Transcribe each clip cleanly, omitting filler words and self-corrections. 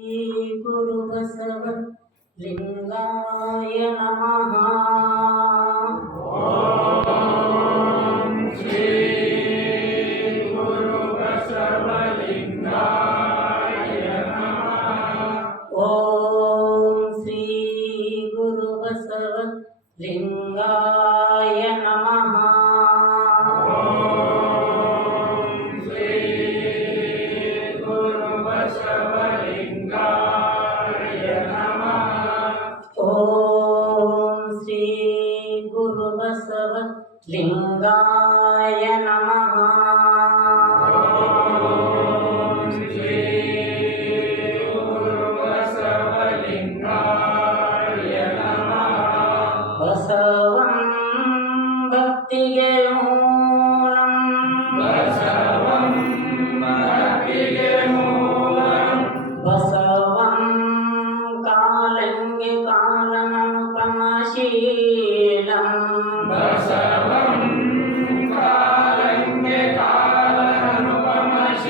ಗುರು ಬಸವ ಲಿಂಗಾಯ ನಮಃ. ಓಂ ಶ್ರೀ ಗುರು ಬಸವಲಿಂಗಾಯ ನಮಃ. ಓಂ ಶ್ರೀ ಗುರು ಬಸವ ಲಿಂಗಾಯ ನಮಃ. ಓಂ ಶ್ರೀ ಗುರು ಬಸವ ಲಿಂಗಾಯ ನಮಃ. ಓಂ ಶ್ರೀ ಗುರು ಬಸವಲಿಂಗಾಯ ನಮಃ. ಬಸವಂ ಭಕ್ತಿಗೆ ಮೂಲಂ, ಬಸವಂ ಭಕ್ತಿಗೆ ಮೂಲಂ, ಬಸವಂ ಕಾಲಂಗೆ ಕಾಲನನುಪಮಶೀಲಂ, ಬಸವಂ ಕಾಲಂಗೆ ಕಾಲನನುಪಮಶೀಲಂ,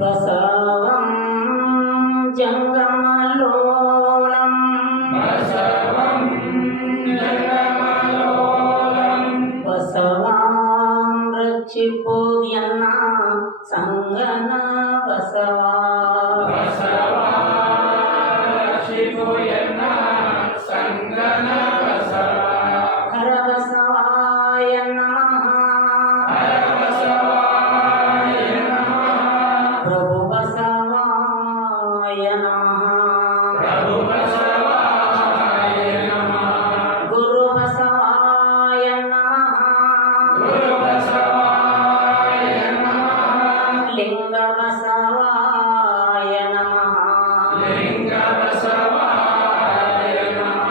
ಬಸವಂ ಜಂಗಮಲೋಲಂ, ಬಸವಂ ಜಗಮಲೋಲಂ, ಬಸವಾಂ ರಕ್ಷಿಪೋದ್ಯನ್ನ ಸಂಗನ ಬಸವ, ಬಸವ ಶಿವು ಎನ್ನ ಸಂಗನ ಬಸವ, ಹರ ಬಸವಾಯ ನಮಃ. ಹರ ಬಸವಾಯ ನಮಃ, ಪ್ರಭು ಬಸವಾಯ ನಮಃ. ಪ್ರಭು ಬಸವಾಯ ನಮಃ, ಗುರು ಬಸವಾಯ ನಮಃ. ಗುರು ಬಸವಾಯ ನಮಃ, ಲಿಂಗ ಬಸವಾಯ ನಮಃ. ಲಿಂಗ ಬಸವಾಯ ನಮಃ,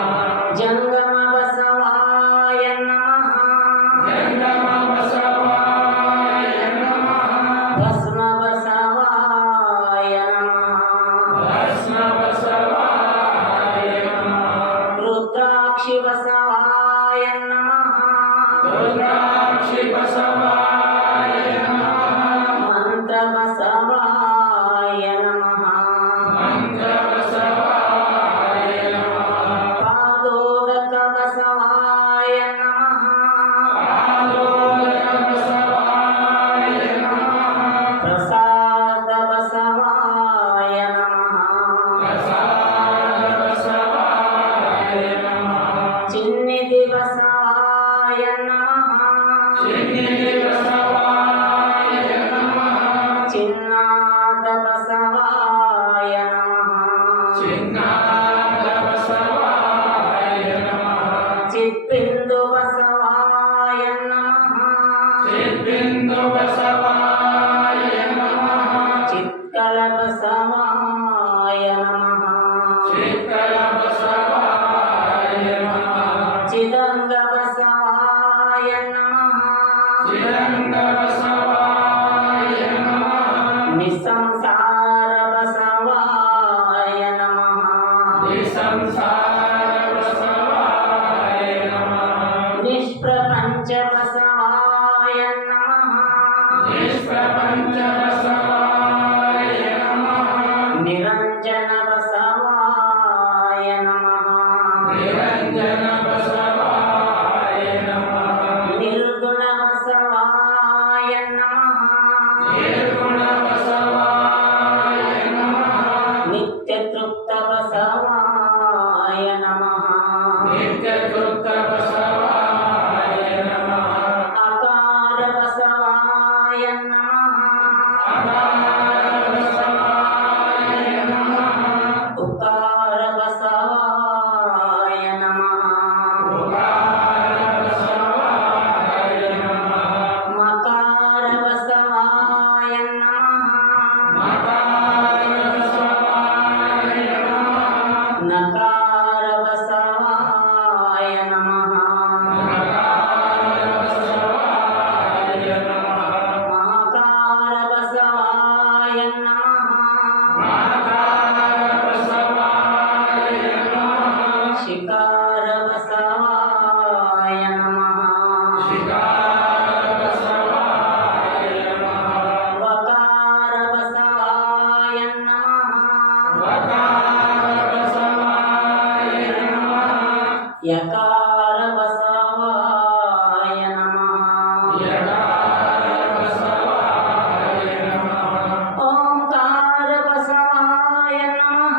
ಜಂಗಮ ಬಸವಾಯ ನಮಃ. ಜಂಗಮ ಬಸವಾಯ ನಮಃ, ಭಸ್ಮ ಬಸವಾಯ ನಮಃ. ಭಸ್ಮ ಬಸವಾಯ ನಮಃ, ರುದ್ರಾಕ್ಷಿ ಬಸವಾಯ ನಮಃ. ರುದ್ರಾಕ್ಷಿ ಬಸವಾಯ ನಮಃ, ಮಂತ್ರ ಬಸವಾಯ ನಮಃ. ಮಂತ್ರ ಬಸವಾಯ ನಮಃ, ಪಾದೋದಕ ಬಸವಾಯ ನಮಃ. ಆಲೋಕ ಬಸವಾಯ ನಮಃ, ಪ್ರಸಾದ ಬಸವಾಯ ನಮಃ. ಪ್ರಸಾದ ಬಸವಾಯ ನಮಃ, ಚಿನ್ನಿಧಿ ಬಸವಾಯ ನಮಃ. ಚಿನ್ನಿಧಿ ಬಸವಾಯ ನಮಃ, ಚಿನ್ನಾದ ಬಸವಾಯ ನಮಃ. ಚಿನ್ನಾದ ಬಸವಾಯ ನಮಃ, ಚಿತ್ಬಿಂದು ಬಸವಾಯ ನಮಃ. ಚಿತ್ಬಿಂದು ಬಸವಾಯ ನಮಃ, ಚಿತ್ಕಲ ಬಸವಾಯ ನಮಃ. ಚಿತ್ಕಲ ಬಸವಾಯ ನಮಃ, ಚಿದಂಗ ಬಸವಾಯ ನಮಃ. ಚಿದಂಗ ಬಸವಾಯ ನಮಃ, ನಿಸಂಸಾರ ಬಸವಾಯ ನಮಃ. ನಿಸಂಸಾರ ಬಸವಾಯ ನಮಃ, ನಿಷ್ಪ್ರಪಂಚ ಬಸವಾಯ ನಮಃ. ನಿಷ್ಪ್ರಪಂಚ ಬಸವಾಯ ನಮಃ, ನಿರಂಜನ ಬಸವಾಯ ನಮಃ. ನಿರಂಜನ ಬಸವಾಯ ನಮಃ, ನಿರ್ಗುಣ ಬಸವಾಯ ನಮಃ. ನಿರ್ಗುಣ ಬಸವಾಯ ನಮಃ, ನಿತ್ಯ ತೃಪ್ತ ಬಸವಾಯ ನಮಃ. ನಿತ್ಯ ತೃಪ್ತ ಬಸವಾಯ ನಮಃ, ಅಕಾರ ಬಸವಾಯ ನಮಃ. ಅಕಾರ ಬಸವಾಯ ನಮಃ, ಉಕಾರ ಬಸವಾಯ ನಮಃ. ಉಕಾರ ಬಸವಾಯ ನಮಃ, ಮಕಾರ ಬಸವಾಯ ನಮಃ. ಮಕಾರ ಬಸವಾಯ ನಮಃ, ನಕಾರ ಬಸವಾಯ ವಕಾರ ಬಸವಾಯ ನಮಃ ಯಕಾರ ಬಸವಾಯ ನಮಃ ಯಕಾರ ಬಸವಾಯ ನಮಃ ಓಂಕಾರ ಬಸವಾಯ ನಮಃ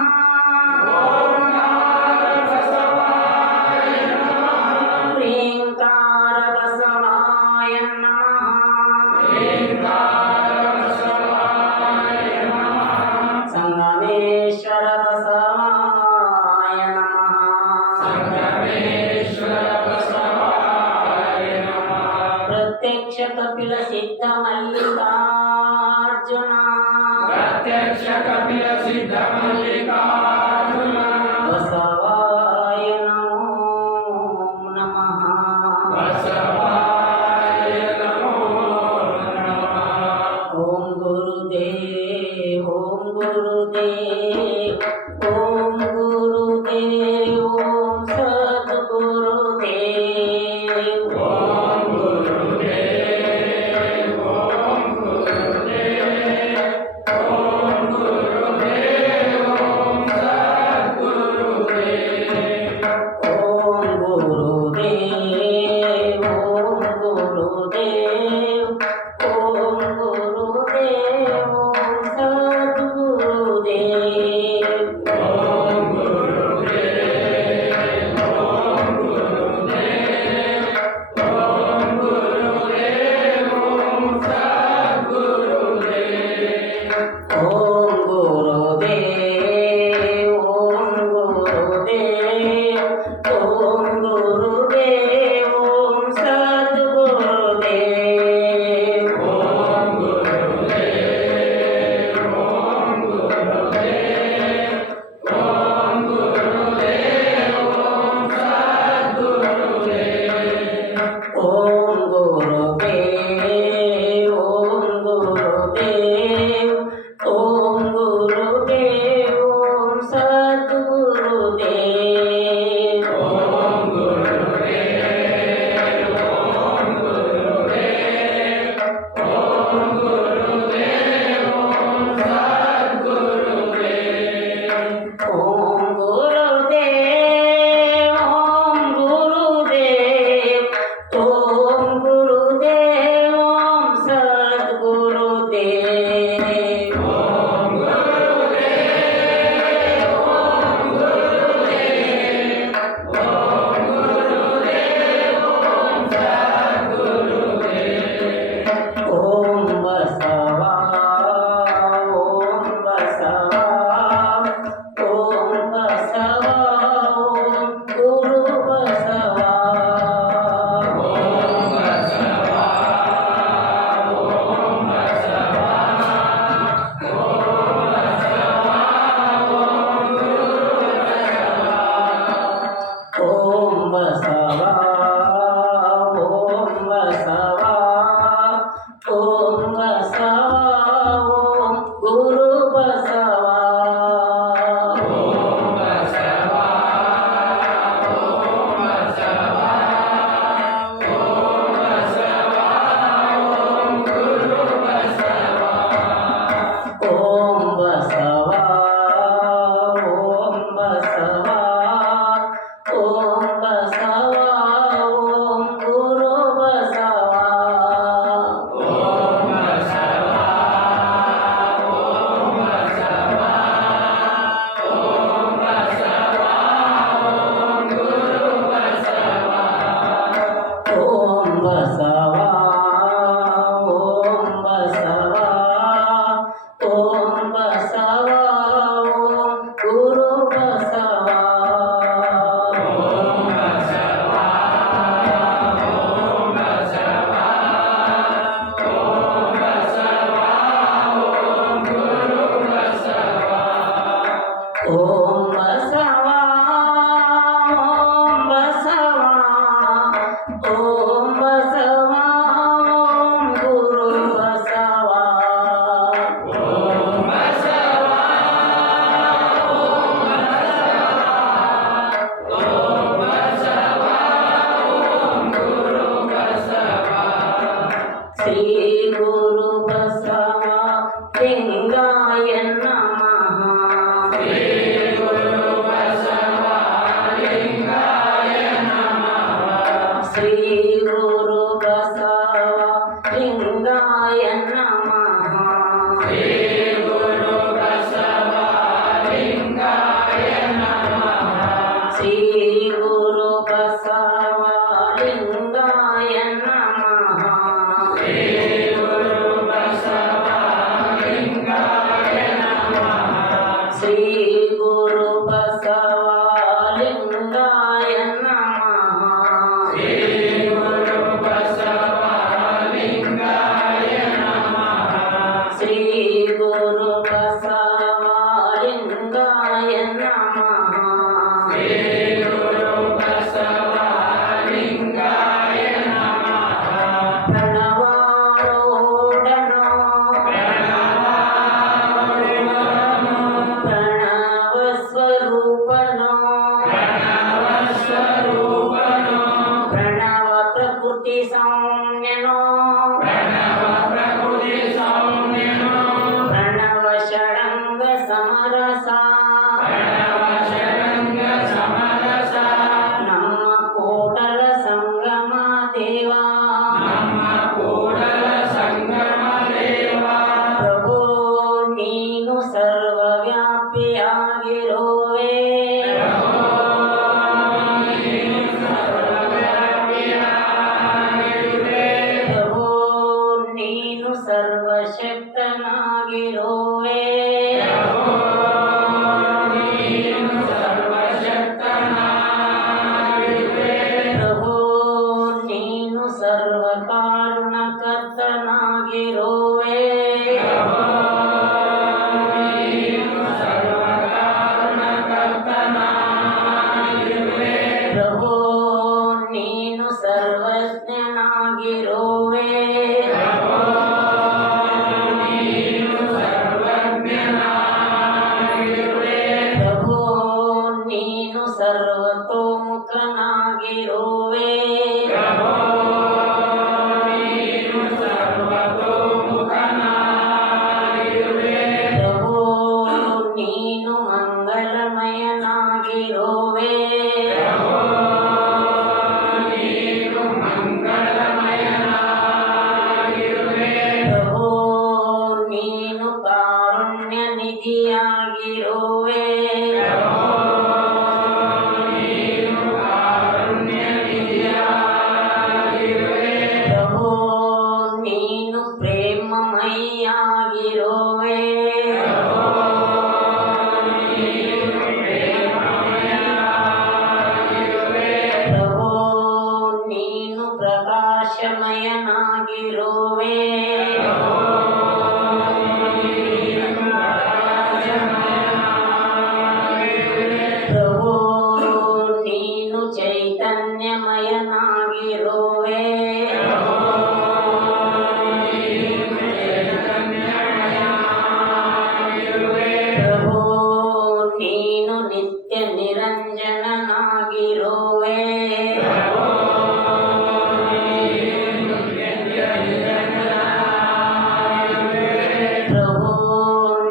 ಓಂಕಾರ ಬಸವಾಯ ನಮಃ ಕ್ರೀಂಕಾರ ಬಸವಾಯ ನಮಃ ಏಂಕಾರ ಬಸವಾಯ ನಮಃ ಸಂಗಮೇಶ್ವರ ಬಸವಾಯ ನಮಃ ಸಂಗಮೇಶ್ವರ ಬಸವಾಯ ನಮಃ ಪ್ರತ್ಯಕ್ಷ ಕಪಿಲ ಸಿದ್ಧ ಮಲ್ಲಿಕಾರ್ಜುನ ಪ್ರತ್ಯಕ್ಷ ಕಪಿಲ ಸಿದ್ಧ ಮಲ್ಲಿಕಾರ್ಜುನ ಬಸವಾಯ ನಮೋ ನಮಃ ಬಸವಾಯ ನಮೋ ನಮಃ ಓಂ ಗುರುದೇವ್ ಓಂ ಗುರುದೇವ್ ಓಂ ಗುರುದೇವ್ ಓಂ ಸದ್ಗುರುದೇವ್ ಓಂ ಗುರುದೇವ್ ಓಂ ಗುರುದೇವ್ ಓಂ ಗುರುದೇವ್ ಓಂ ಸದ್ಗುರುದೇವ್ ಓಂ ಗುರುದೇವ್ ಓಂ ಗುರುದೇವ್ ಓಂ ಗುರುದೇವ್ ಓಂ ಸದ್ಗುರುದೇವ್ ಓಂ ಗುರುದೇವ್ ಓಂ ಗುರುದೇವ್ ಓಂ ಗುರುದೇವ್ ಓಂ ಸದ್ಗುರುದೇವ್ ಓಂ ಗುರುದೇವ್ ಓಂ ಗುರುದೇವ್ ಓಂ ಗುರುದೇವ್ ಓಂ ಸದ್ಗುರುದೇವ್ ಓಂ ಗುರುದೇವ್ ಓಂ ಗುರುದೇವ್ ಓಂ ಗುರುದೇವ್ ಓಂ ಸದ್ಗುರುದೇವ್ ಓಂ ಗುರುದೇವ್ ಓಂ ಗುರುದೇವ್ ಓಂ ಗುರುದೇವ್ ಓಂ ಸದ್ಗುರುದೇವ್ ಓಂ ಗುರುದೇವ್ ಓಂ ಗುರುದೇವ್ ಓಂ ಗುರುದೇವ್ ಓಂ ಸದ್ಗುರುದೇವ್ ಓಂ ಗುರುದೇವ್ ಓಂ ಗುರುದೇವ್ ಓಂ ಗುರುದೇವ್ ಓಂ ಸದ್ಗುರುದೇವ್ ಓಂ ಗುರುದೇವ್ ಓಂ ಗುರುದೇವ್ ಓಂ ಗುರುದೇವ್ ಓಂ ಸದ್ಗುರುದೇವ್ ಓಂ ಬಸವ ಓಂ ಬಸವ ಓಂ ಬಸವ ಓಂ ಗುರು ಬಸವ ಓಂ ಬಸವ ಓಂ ಬಸವ ಓಂ ಬಸವ ಓಂ ಗುರು ಬಸವ ಓಂ ಬಸವ ಓಂ ಬಸವ ಓಂ ಬಸವ ಓಂ ಗುರು ಬಸವ ಓಂ ಬಸವ ಓಂ ಬಸವ ಓಂ ಬಸವ ಓಂ ಗುರು ಬಸವ ಓಂ ಬಸವ ಓಂ ಬಸವ ಓಂ ಬಸವ ಓಂ ಗುರು ಬಸವ ಓಂ ಬಸವ ಓಂ ಬಸವ ಓಂ ಬಸವ ಓಂ ಗುರು ಬಸವ ಓಂ ಬಸವ ಓಂ ಬಸವ ಓಂ ಬಸವ ಓಂ ಗುರು ಬಸವ ಓಂ ಬಸವ ಓಂ ಬಸವ ಓಂ ಬಸವ ಓಂ ಗುರು ಬಸವ ಓಂ ಬಸವ ಓಂ ಬಸವ ಓಂ ಬಸವ ಓಂ ಗುರು ಬಸವ ಓಂ ಬಸವ ಓಂ ಬಸವ ಓಂ ಬಸವ ಓಂ ಗುರು ಬಸವ ಶ್ರೀ ಗುರು ಬಸವ ಲಿಂಗಾಯ ನಮಃ ಶ್ರೀ ನಮಃ ಶ್ರೀ ಗುರು ಬಸವಲಿಂಗಾಯ ನಮಃ ಪ್ರಣವಾರೂಢನೋ ಪ್ರಣವಸ್ವರೂಪನೋ ಸ್ವರೂಪನೋ ಪ್ರಣವ ಪ್ರಕೃತಿ ಸೌಮ್ಯನೋ ಪ್ರಣವ ಪ್ರಕೃತಿ ಸೌಮ್ಯನೋ ಪ್ರಣವ ಷಡಂಗ ಸಮರಸ ಪ್ರಣವ ಷಡಂಗ ಸಮರಸ ನಮ್ಮ ಕೂಡಲ ಸಂಗಮ ದೇವ ನಮ್ಮ ಕೂಡಲ ಸಂಗಮ ದೇವ ಪ್ರಭು ನೀನು ಸರ್ವವ್ಯಾಪಿಯಾಗಿರುವೆ ಪ್ರಭು ನೀನು ಸರ್ವಶಕ್ತನಾಗಿರುವೆ ಪ್ರಭು ನೀನು ಸರ್ವಕಾರುಣಕರ್ತನಾಗಿರುವೆ ಪ್ರಭು ನೀನು ಸರ್ವಜ್ಞನಾಗಿರುವೆ ಪ್ರಭು ನೀನು ಸರ್ವತೋಮುಖನಾಗಿರುವೆ ಪ್ರಭು ನೀನು ಮಂಗಳಮಯನಾಗಿರುವೆ ಪ್ರಭು ನೀನು ಕಾರುಣ್ಯ ನಿಧಿಯಾಗಿರುವೆ ಪ್ರಭು ನೀನು ಪ್ರೇಮಮಯಿಯಾಗಿರುವೆ ಪ್ರಭು ನೀನು ಪ್ರಕಾಶಮಯನಾಗಿರುವೆ ಪ್ರಭು ನೀನು ಚೈತನ್ಯಮಯನಾಗಿರುವೆ ಪ್ರಭು ನೀನು ನಿತ್ಯ ನಿರಂಜನನಾಗಿರುವೆ ಪ್ರಭು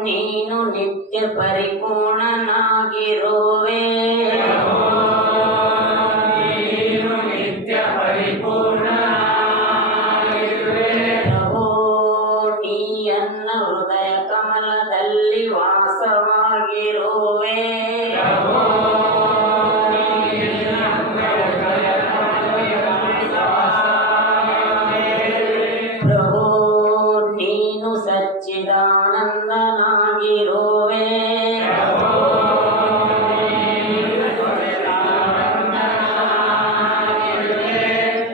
ನೀನು ನಿತ್ಯ ಪರಿಪೂರ್ಣನಾಗಿರುವೆ ಪ್ರಭು ನೀಯನ್ನ ಹೃದಯ ಕಮಲದಲ್ಲಿ ವಾಸವಾಗಿರುವೆ ಪ್ರಭು ನೀನು ಸಚ್ಚಿದಾನಂದನಾಗಿರುವೆ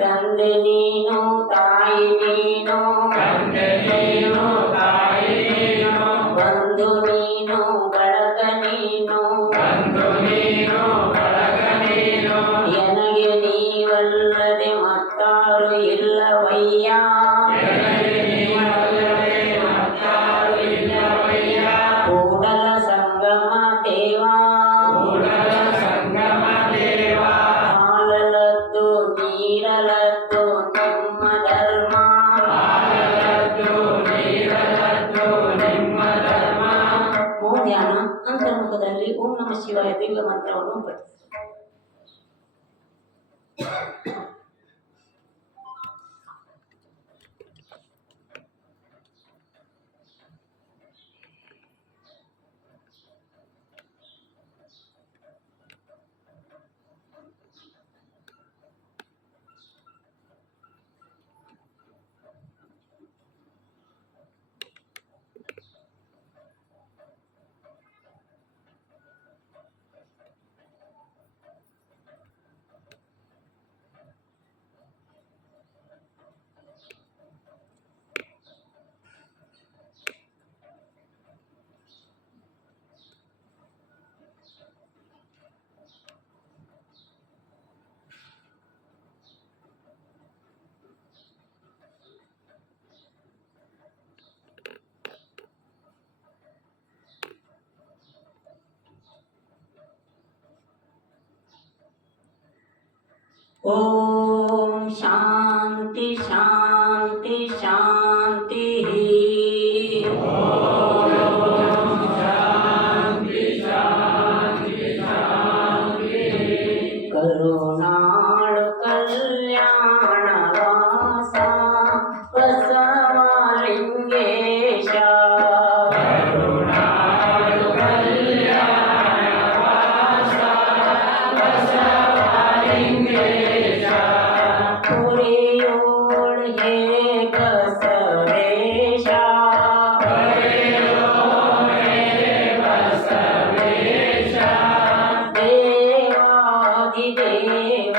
ತಂದೆ ನೀನು ತಾಯಿ ನೀನು ಬಂಧು ನೀನು ಬಳಗ ನೀನು ನನಗೆ ನೀವಲ್ಲದೆ ಮತ್ತಾರು ಇಲ್ಲವಯ್ಯ ಕೂಡಲ ಸಂಗಮ ದೇವಾ ಹಾಲಲದ್ದು ನೀರಲದ್ದು ನಿಮ್ಮ ಧರ್ಮ ಓಂ ಧ್ಯಾನ ಅಂತರ್ಮುಖದಲ್ಲಿ ಓಂ ನಮಃ ಶಿವಾಯ ದಿವ್ಯ ಮಂತ್ರವನ್ನು ಪಠಿಸಿ ಓಂ ಶಾಂತಿ ಶಾಂತಿ ಶಾಂತಿ. ಕರುಣಾಳು ಕಲ್ಯಾಣ ವಾಸ ಬಸವಲಿಂಗೇಶ. ಕುರಿಯೋಳು ಹೇ ಬಸವೇಶ. ದೇವಾದಿದೇವ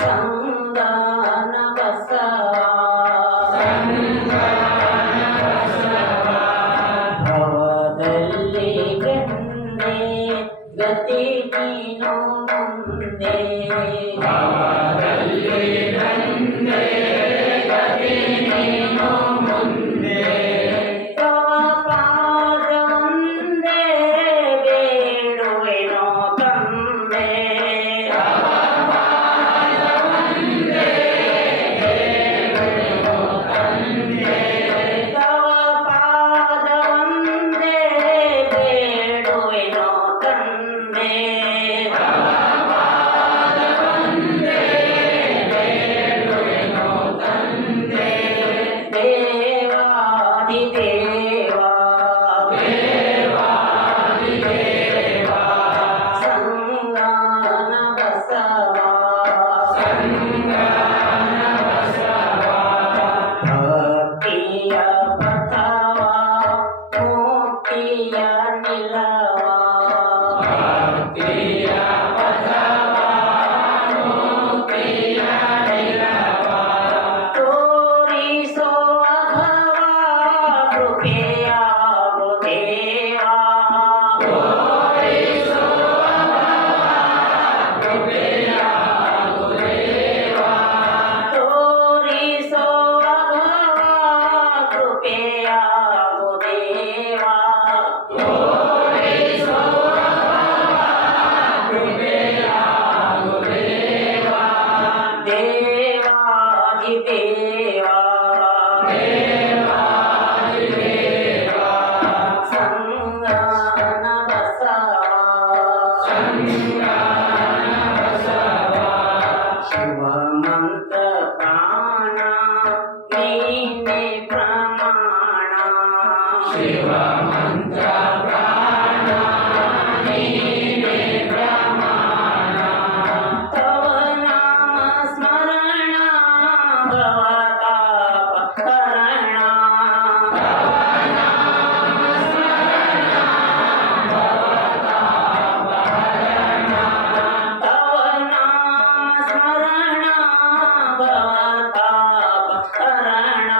ಸಂಗನ ಬಸವ. ಭವದಲ್ಲಿ ಗಣ್ಯೆ ಗತಿ ನೀನು ಮುಂದೆ. ತವ ಪಾದವಂದೇ ಬೇಡುವೆನೋ ತಂದೆ. ತವ ಪಾದವಂದೇ ಬೇಡುವೆನೋ ತಂದೆ. ದೇವಾದಿದೇವ ಸಂಗನ ಬಸವ. ಭಕ್ತಿಯ ಪಥವ ಮುಕ್ತಿಯ ನಿಲವ. ತೋರಿಸೋ ಅಘವ ಕೃಪೆಯಾಗು ದೇವ. ತೋರಿಸೋ ಅಘವ ಕೃಪೆಯಾಗು ದೇವ. ದೇವಾದಿದೇವ ಸಂಗನ ಬಸವ. ಶಿವ ಮಂತ್ರ ಪ್ರಾಣ ನೀನೆ ಪ್ರಮಾಣ. ತವ ನಾಮ ಸ್ಮರಣ ಭವತಾಪ ಹರಣ. ತವ ನಾಮ ಸ್ಮರಣ ಭವತಾಪ ಹರಣ.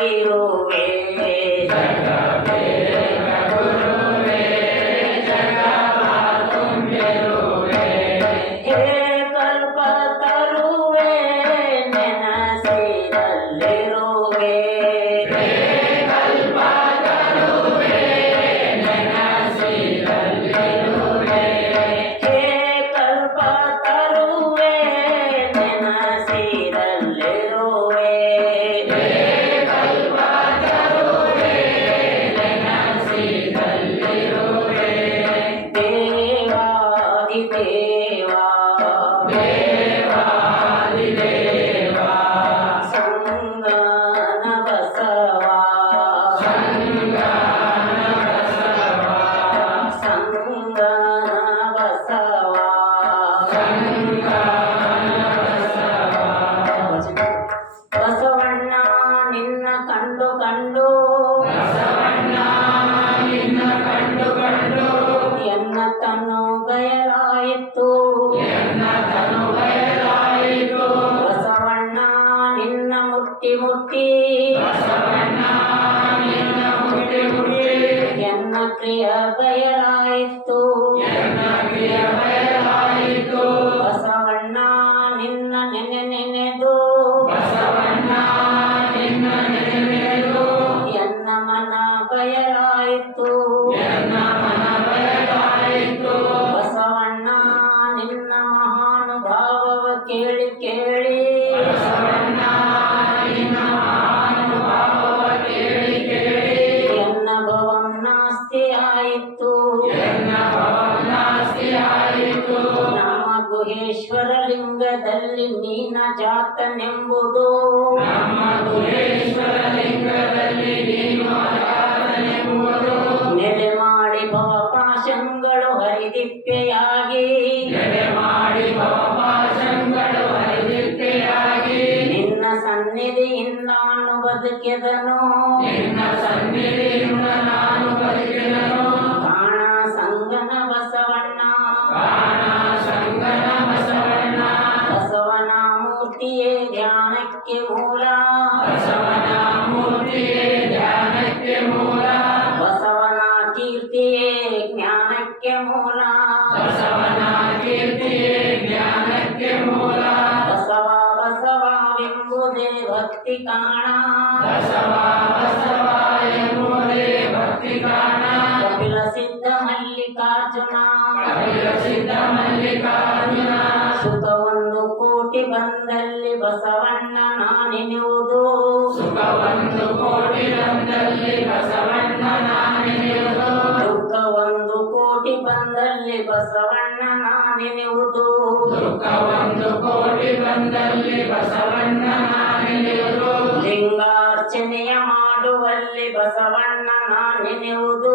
ತುಂಬಿರುವೆ ಜಗವೇಗ ಗುರುವೇ ಜಗವ ತುಂಬಿರುವೆ ಹೇ ಕಲ್ಪತರುವೆ ನೆನಸಿದಲ್ಲಿರುವೆ ಕಲ್ಪತರುವೆ ನೆನಸಿದಲ್ಲಿರುವೆ ಹೇ ಕಲ್ಪತರುವೆ ನೆನಸಿದಲ್ಲಿರುವೆ ಕಲ್ಪತರುವೆ ನೆನಸಿದಲ್ಲಿರುವೆ ದೇವಾದಿದೇವಾ ದೇವಾದಿದೇವ ಸಂಗನ ಬಸವ ಸಂಗನ ಬಸವ ಸಂಗನ ಬಸವ ಬಸವಣ್ಣ ನಿನ್ನ ಕಂಡು ಕಂಡು ಬಸವಣ್ಣ ನಿನ್ನ ಕಂಡು ಕಂಡು ಎನ್ನ ತನು ಗಯಲಾಯಿತು ಎನ್ನ ತನು ಬಯಲಾಯಿತು ಬಸವಣ್ಣ ನಿನ್ನ ಮುಟ್ಟಿ ಮುಟ್ಟಿ ಬಸವಣ್ಣ ನಿನ್ನ ಮುಟ್ಟಿ ಮುಟ್ಟಿ ಎನ್ನ ಪ್ರಿಯ ಬಯಲಾಯಿತು ಎನ್ನ ಪ್ರಿಯ ಬಯಲಾಯಿತು ಬಸವಣ್ಣ ನಿನ್ನ ನೆನೆ ನೆನೆದು ಬಸವಣ್ಣ ನಿನ್ನ ನೆನೆದು ಎನ್ನ ಮನ ಬಯಲಾಯಿತು ಎನ್ನ ಮನ ಬಯಲಾಯಿತು ಬಸವಣ್ಣ ನಿನ್ನ ಮಹಾನುಭಾವವ ಕೇಳಿ ಕೇಳಿ ಬಸವಣ್ಣ ನಿನ್ನ ಮಹಾನುಭಾವವ ಕೇಳಿ ಕೇಳಿ ಎನ್ನ ಭವನ್ನಾಸ್ತಿ ಆಯಿತು ಎನ್ನ ಭವನಾಸ್ತಿ ಆಯಿತು ನಮ್ಮ ಗುಹೇಶ್ವರ ಲಿಂಗದಲ್ಲಿ ನೀನ ಜಾತನೆಂಬುದು ನಮ್ಮ ಗುಹೇಶ್ವರ ಲಿಂಗದಲ್ಲಿ ನೀನು ಅಜಾತನೆಂಬುದು ನೆಲೆ ಮಾಡಿ ಭವಪಾಶಗಳು ಹರಿದಿಪ್ಪೆಯಾಗಿ ಎಡೆ ಮಾಡಿ ಭವಪಾಶಗಳು ಹರಿದಿಪ್ಪೆಯಾಗಿ ನಿನ್ನ ಸನ್ನಿಧಿಯಿಂದ ನಾನು ಬದುಕಿದನು ನಿನ್ನ ಸನ್ನಿಧಿಯಿಂದ ನಾನು ಬದುಕಿದನು ಕಾಣ ಸಂಗನ ಬಸವಣ್ಣ ಕಾಣ ಸಂಗನ ಬಸವಣ್ಣ ಬಸವನ ಮೂರ್ತಿಯೇ ಧ್ಯಾನಕ್ಕೆ ಮೂಲ ಬಸವನ ಮೂರ್ತಿಯೇ ಧ್ಯಾನಕ್ಕೆ ಮೂಲ ಬಸವನ ಕೀರ್ತಿಯೇ ಜ್ಞಾನಕ್ಕೆ ಮೂಲ ಬಸವನ ಕೀರ್ತಿಯೇ ಜ್ಞಾನಕ್ಕೆ ಮೂಲ ಬಸವ ಬಸವವೆಂಬುದೇ ಭಕ್ತಿ ಕಾಣ ಬಸವ ಬಸವ ಎಂಬುದೇ ಭಕ್ತಿ ಕಾಣ ಕಪಿಲ ಸಿದ್ಧ ಮಲ್ಲಿಕಾರ್ಜುನ ಕಪಿಲ ಸಿದ್ಧ ಮಲ್ಲಿಕಾರ್ಜುನ ಸುಖ ಒಂದು ಕೋಟಿ ಬಂದಲ್ಲಿ ಬಸವಣ್ಣ ನಾನೆನ್ನುವುದು ಸುಖ ಒಂದು ಕೋಟಿ ಬಂದಲ್ಲಿ ಬಸವಣ್ಣ ನಾನೆನ್ನುವುದು ದುಃಖ ಒಂದು ಕೋಟಿ ಬಂದಲ್ಲಿ ಬಸವಣ್ಣ ನಾನೆನ್ನುವುದು ದುಃಖ ಒಂದು ಕೋಟಿ ಬಂದಲ್ಲಿ ಬಸವಣ್ಣ ನಾನೆನ್ನುವುದು ಲಿಂಗಾರ್ಚನೆಯ ಮಾಡುವಲ್ಲಿ ಬಸವಣ್ಣ ನಾನೆನ್ನುವುದು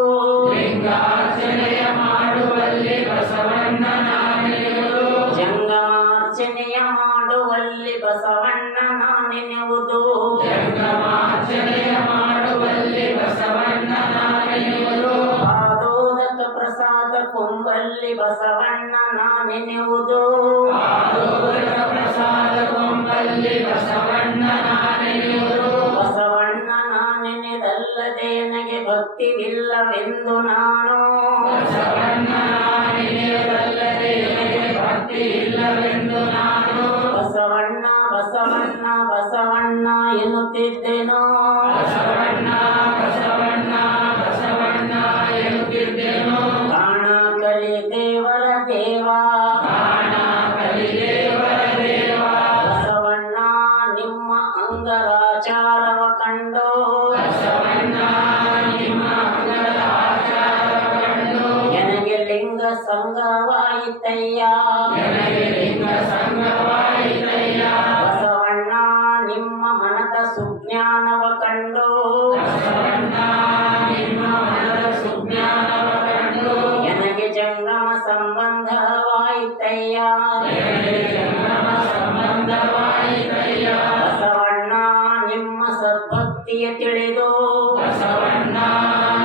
ಲಿಂಗಾರ್ಚನೆಯ ಮಾಡುವಲ್ಲಿ ಬಸವಣ್ಣ ನಾನೆನ್ನುವುದು ಜಂಗಮಾರ್ಚನೆಯ ಮಾಡುವಲ್ಲಿ ಬಸವಣ್ಣ ನಾನೆನ್ನುವುದು ಜಂಗಮಾರ್ಚನೆಯ ಮಾಡುವಲ್ಲಿ ಬಸವಣ್ಣ ನಾನೆನ್ನುವುದು ಪಾದೋದಕ ಪ್ರಸಾದ ಕೊಂಬಲ್ಲಿ ಬಸವಣ್ಣ ನಾನೆನ್ನುವುದು ಆದೋದಕ ಪ್ರಸಾದ ಕೊಂಬಲ್ಲಿ ಬಸವಣ್ಣ ನಾನೆನ್ನುವುದು ಬಸವಣ್ಣ ನಾನೆನೆದಲ್ಲದೆ ನನಗೆ ಭಕ್ತಿವಿಲ್ಲವೆಂದು ನಾನು ಬಸವಣ್ಣ ನಾನೆನ್ನುವುದಲ್ಲದೆ ನನಗೆ ಭಕ್ತಿ ಇಲ್ಲವೆಂದು ನಾನು ಬಸವಣ್ಣ ಬಸವಣ್ಣ ಬಸವಣ್ಣ ಎನ್ನುತ್ತಿದ್ದೆನೋ ಬಸವಣ್ಣ ಬಸವಣ್ಣ ಬಸವಣ್ಣ ಎನ್ನುತ್ತಿದ್ದೆನು ಕಾಣ ಕಲಿ ದೇವರ ದೇವ ಕಾಣ ಕಲಿದೇವರ ದೇವ ಬಸವಣ್ಣ ನಿಮ್ಮ ಅಂಗರಾಚಾರವ ಕಂಡು ಬಸವಣ್ಣ ನಿಮ್ಮ ಅಂಗದ ಆಚಾರ ಕಂಡು ನನಗೆ ಲಿಂಗ ಸಂಗವಾಯಿತಯ್ಯ ನನಗೆ ಲಿಂಗ ಸಂಗವಾಯಿತಯ್ಯ ಬಸವಣ್ಣ ನಿಮ್ಮ ಮನದ ಸುಜ್ಞಾನವ ಕಂಡು ಬಸವಣ್ಣ ನಿಮ್ಮ ಮನದ ಸುಜ್ಞಾನವ ಕಂಡು ನನಗೆ ಜಂಗಮ ಸಂಬಂಧವಾಯಿತಯ್ಯ ನನಗೆ ಜಂಗಮ ಸಂಬಂಧವಾಯಿತಯ್ಯ ಬಸವಣ್ಣ ನಿಮ್ಮ ಸದ್ಭಕ್ತಿಯ ತಿಳಿದು ಬಸವಣ್ಣ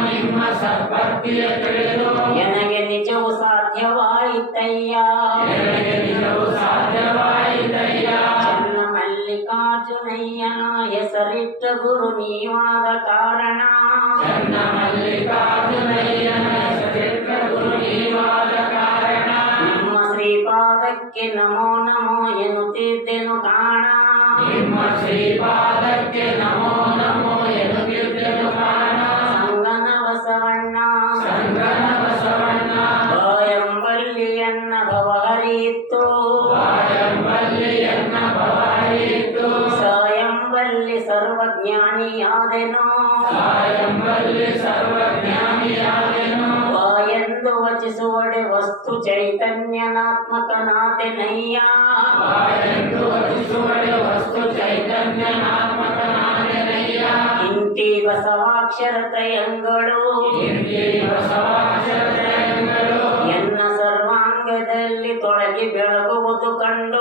ನಿಮ್ಮ ಸದ್ಭಕ್ತಿಯ ತಿಳಿದು ನನಗೆ ನಿಜವು ಸಾಧ್ಯವಾಯಿತಯ್ಯ ನನಗೆ ನಿಜವು ಸಾಧ್ಯವಾಯಿತಯ್ಯ ಚನ್ನ ಮಲ್ಲಿಕಾರ್ಜುನಯ್ಯನ ಹೆಸರಿನ ಬಿಟ್ಟ ಗುರು ನೀವಾದ ಕಾರಣ ಚನ್ನ ಮಲ್ಲಿಕಾರ್ಜುನಯ್ಯನ ಹೆಸರಿಟ್ಟ ಗುರು ನೀವಾದ ಕಾರಣ ನಿಮ್ಮ ಶ್ರೀಪಾದಕ್ಕೆ ನಮೋ ನಮೋ ಎನ್ನುತ್ತಿದ್ದೆನು ಕಾಣ ನಿಮ್ಮ ಶ್ರೀಪಾದಕ್ಕೆ ನಮೋ ನಮೋ ಎನ್ನುತ್ತಿದ್ದೆನು ಕಾಣ ಸಂಗನ ಬಸವಣ್ಣ ಸಂಗನ ಬಸವಣ್ಣ ಎಂಬಲ್ಲಿಯನ್ನ ಭವಹರಿಯಿತ್ತು ಎಂಬಲ್ಲಿಯನ್ನ ಭವಹರಿಯಿತ್ತು ಎಂಬಲ್ಲಿ ಸರ್ವಜ್ಞಾನಿಯಾದೆನು ಎಂಬಲ್ಲಿ ಸರ್ವಜ್ಞಾನಿಯಾದೆನು ಎಂದು ವಚಿಸುವಡೆ ವಸ್ತು ಚೈತನ್ಯನಾತ್ಮಕನಾದೆನಯ್ಯ ಎಂದು ವಚಿಸುವಡೆ ವಸ್ತು ಚೈತನ್ಯನಾತ್ಮಕನಾದೆನಯ್ಯ ಇಂತಿ ಬಸವಾಕ್ಷರತಯಂಗಳು ಇಂತಿ ಬಸವಾಕ್ಷರತಯಂಗಳು ಎನ್ನ ಸರ್ವಾಂಗದಲ್ಲಿ ತೊಳಗಿ ಬೆಳಗುವುದು ಕಂಡು